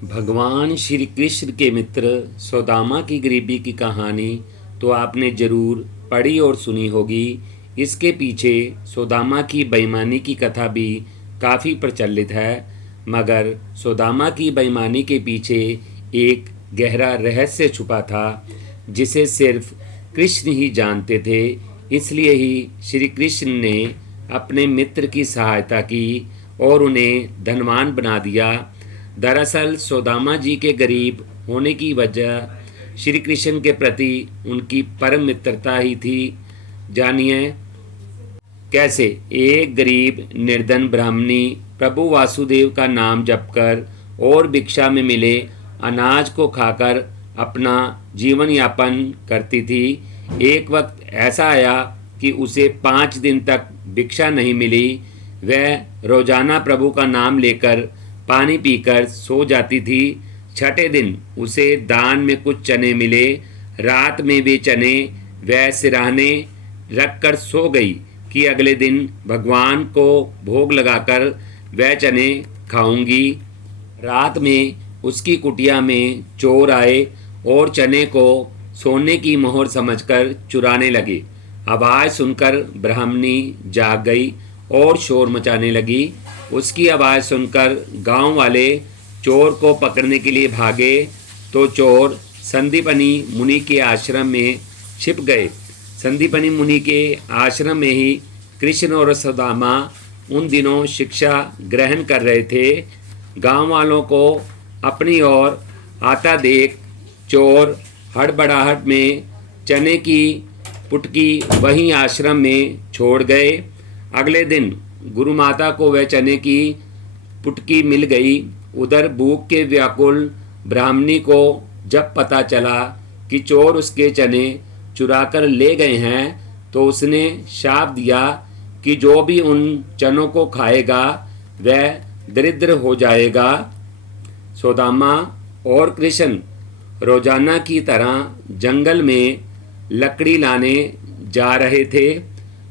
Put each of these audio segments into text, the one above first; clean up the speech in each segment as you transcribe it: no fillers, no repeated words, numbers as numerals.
भगवान श्री कृष्ण के मित्र सुदामा की गरीबी की कहानी तो आपने ज़रूर पढ़ी और सुनी होगी। इसके पीछे सुदामा की बेईमानी की कथा भी काफ़ी प्रचलित है, मगर सुदामा की बेईमानी के पीछे एक गहरा रहस्य छुपा था जिसे सिर्फ कृष्ण ही जानते थे। इसलिए ही श्री कृष्ण ने अपने मित्र की सहायता की और उन्हें धनवान बना दिया। दरअसल सुदामा जी के गरीब होने की वजह श्री कृष्ण के प्रति उनकी परम मित्रता ही थी। जानिए कैसे। एक गरीब निर्धन ब्राह्मणी प्रभु वासुदेव का नाम जपकर और भिक्षा में मिले अनाज को खाकर अपना जीवन यापन करती थी। एक वक्त ऐसा आया कि उसे 5 दिन तक भिक्षा नहीं मिली। वह रोजाना प्रभु का नाम लेकर पानी पीकर सो जाती थी। छठे दिन उसे दान में कुछ चने मिले। रात में वे चने वह सिरहाने रखकर सो गई कि अगले दिन भगवान को भोग लगाकर वह चने खाऊंगी। रात में उसकी कुटिया में चोर आए और चने को सोने की मोहर समझकर चुराने लगे। आवाज़ सुनकर ब्राह्मणी जाग गई और शोर मचाने लगी। उसकी आवाज़ सुनकर गांव वाले चोर को पकड़ने के लिए भागे तो चोर संदीपनी मुनि के आश्रम में छिप गए। संदीपनी मुनि के आश्रम में ही कृष्ण और सुदामा उन दिनों शिक्षा ग्रहण कर रहे थे। गांव वालों को अपनी ओर आता देख चोर हड़बड़ाहट में चने की पुटकी वहीं आश्रम में छोड़ गए। अगले दिन गुरु माता को वह चने की पुटकी मिल गई। उधर भूख के व्याकुल ब्राह्मणी को जब पता चला कि चोर उसके चने चुराकर ले गए हैं तो उसने शाप दिया कि जो भी उन चनों को खाएगा वह दरिद्र हो जाएगा। सुदामा और कृष्ण रोजाना की तरह जंगल में लकड़ी लाने जा रहे थे।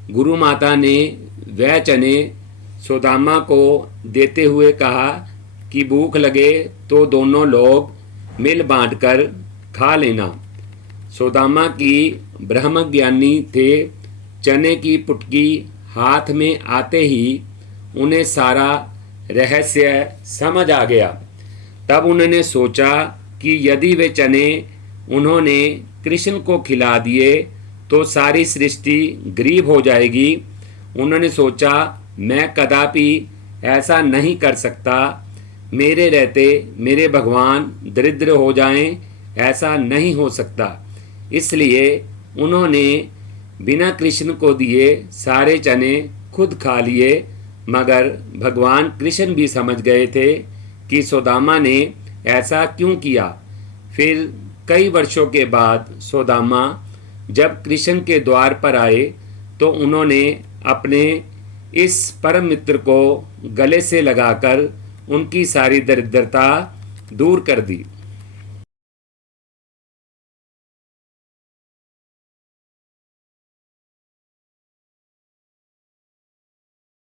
गुरु माता ने वह चने सुदामा को देते हुए कहा कि भूख लगे तो दोनों लोग मिल बांटकर खा लेना। सुदामा की ब्रह्मज्ञानी थे। चने की पुटकी हाथ में आते ही उन्हें सारा रहस्य समझ आ गया। तब उन्होंने सोचा कि यदि वे चने उन्होंने कृष्ण को खिला दिए तो सारी सृष्टि गरीब हो जाएगी। उन्होंने सोचा मैं कदापि ऐसा नहीं कर सकता। मेरे रहते मेरे भगवान दरिद्र हो जाएं, ऐसा नहीं हो सकता। इसलिए उन्होंने बिना कृष्ण को दिए सारे चने खुद खा लिए। मगर भगवान कृष्ण भी समझ गए थे कि सुदामा ने ऐसा क्यों किया। फिर कई वर्षों के बाद सुदामा जब कृष्ण के द्वार पर आए तो उन्होंने अपने इस परम मित्र को गले से लगाकर उनकी सारी दरिद्रता दूर कर दी।